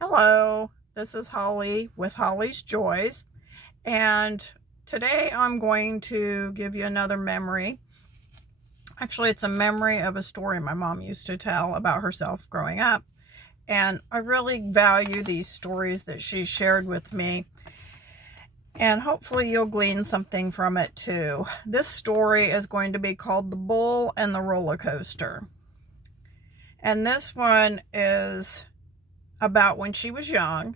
Hello, this is Holly with Holly's Joys, and today I'm going to give you another memory. Actually, it's a memory of a story my mom used to tell about herself growing up, and I really value these stories that she shared with me, and hopefully you'll glean something from it too. This story is going to be called The Bull and the Roller Coaster, and this one is about when she was young.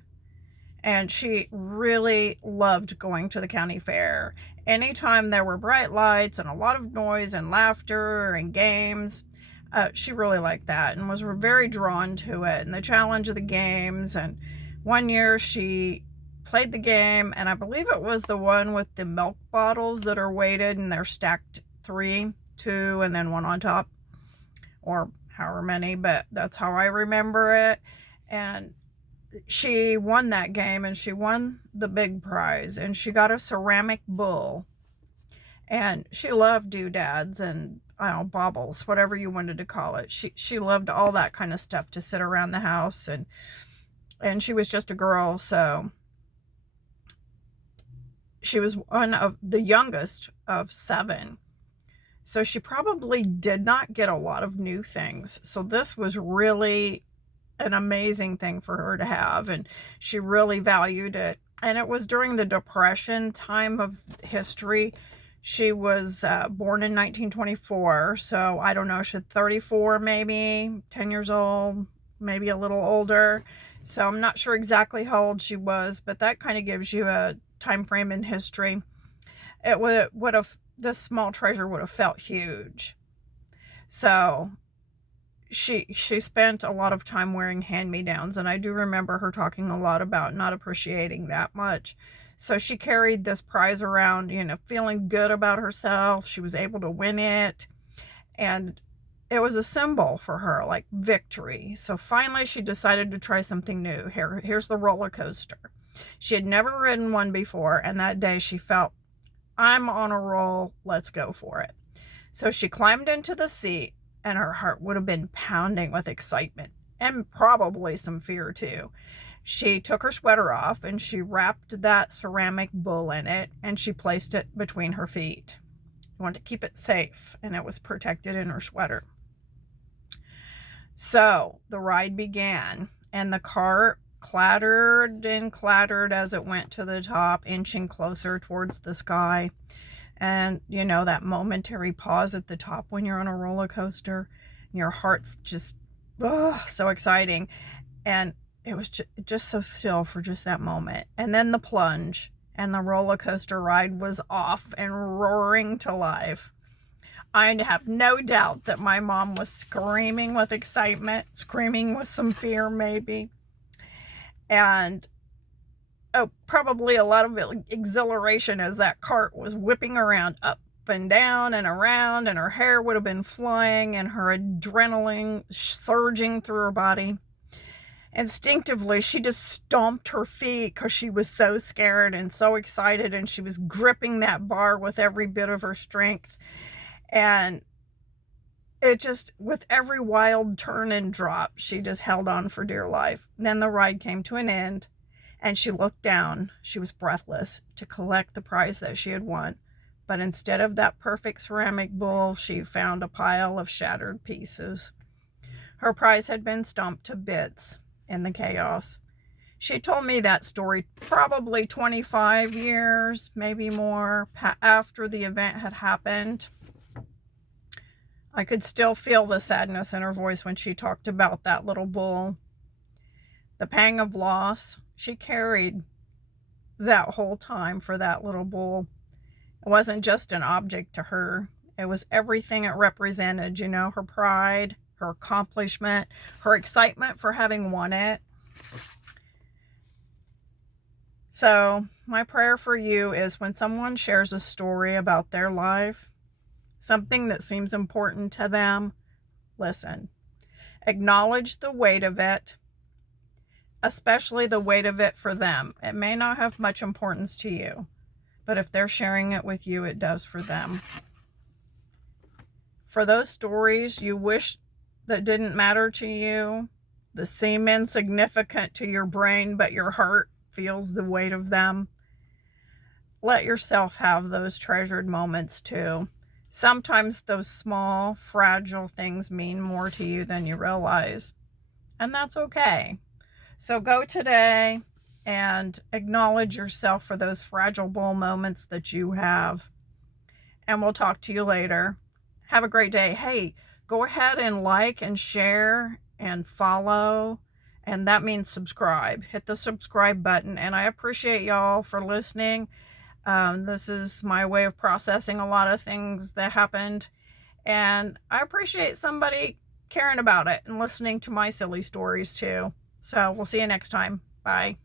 And she really loved going to the county fair. Anytime there were bright lights and a lot of noise and laughter and games, she really liked that and was very drawn to it and the challenge of the games. And one year she played the game, and I believe it was the one with the milk bottles that are weighted and they're stacked three, two, and then one on top, or however many, but that's how I remember it. And she won that game, and she won the big prize, and she got a ceramic bull. And she loved doodads and, I don't know, baubles, whatever you wanted to call it. She loved all that kind of stuff to sit around the house, and she was just a girl, so she was one of the youngest of seven. So she probably did not get a lot of new things. So this was really an amazing thing for her to have, and she really valued it. And it was during the Depression time of history. She was born in 1924, so I don't know, she's 34, maybe 10 years old, maybe a little older. So I'm not sure exactly how old she was, but that kind of gives you a time frame in history. It would have, this small treasure would have felt huge. So she spent a lot of time wearing hand-me-downs, and I do remember her talking a lot about not appreciating that much. So she carried this prize around, feeling good about herself. She was able to win it, and it was a symbol for her, like victory. So finally she decided to try something new. Here's the roller coaster. She had never ridden one before, and that day she felt, I'm on a roll, let's go for it. So she climbed into the seat, and her heart would have been pounding with excitement and probably some fear too. She took her sweater off, and she wrapped that ceramic bull in it, and she placed it between her feet. She wanted to keep it safe, and it was protected in her sweater. So the ride began, and the cart clattered and clattered as it went to the top, inching closer towards the sky. And that momentary pause at the top when you're on a roller coaster, and your heart's just, so exciting. And it was just so still for just that moment. And then the plunge, and the roller coaster ride was off and roaring to life. I have no doubt that my mom was screaming with excitement, screaming with some fear maybe, and probably a lot of exhilaration as that cart was whipping around up and down and around, and her hair would have been flying and her adrenaline surging through her body. Instinctively, she just stomped her feet because she was so scared and so excited, and she was gripping that bar with every bit of her strength. And it just, with every wild turn and drop, she just held on for dear life. Then the ride came to an end, and she looked down. She was breathless to collect the prize that she had won. But instead of that perfect ceramic bowl, she found a pile of shattered pieces. Her prize had been stomped to bits in the chaos. She told me that story probably 25 years, maybe more, after the event had happened. I could still feel the sadness in her voice when she talked about that little bull. The pang of loss she carried that whole time for that little bull. It wasn't just an object to her. It was everything it represented, her pride, her accomplishment, her excitement for having won it. So my prayer for you is, when someone shares a story about their life, something that seems important to them, listen. Acknowledge the weight of it, especially the weight of it for them. It may not have much importance to you, but if they're sharing it with you, it does for them. For those stories you wish that didn't matter to you, seem insignificant to your brain, but your heart feels the weight of them. Let yourself have those treasured moments too. Sometimes those small, fragile things mean more to you than you realize, and that's okay. So go today and acknowledge yourself for those fragile moments that you have. And we'll talk to you later. Have a great day. Hey, go ahead and like and share and follow. And that means subscribe. Hit the subscribe button. And I appreciate y'all for listening. This is my way of processing a lot of things that happened. And I appreciate somebody caring about it and listening to my silly stories too. So we'll see you next time. Bye.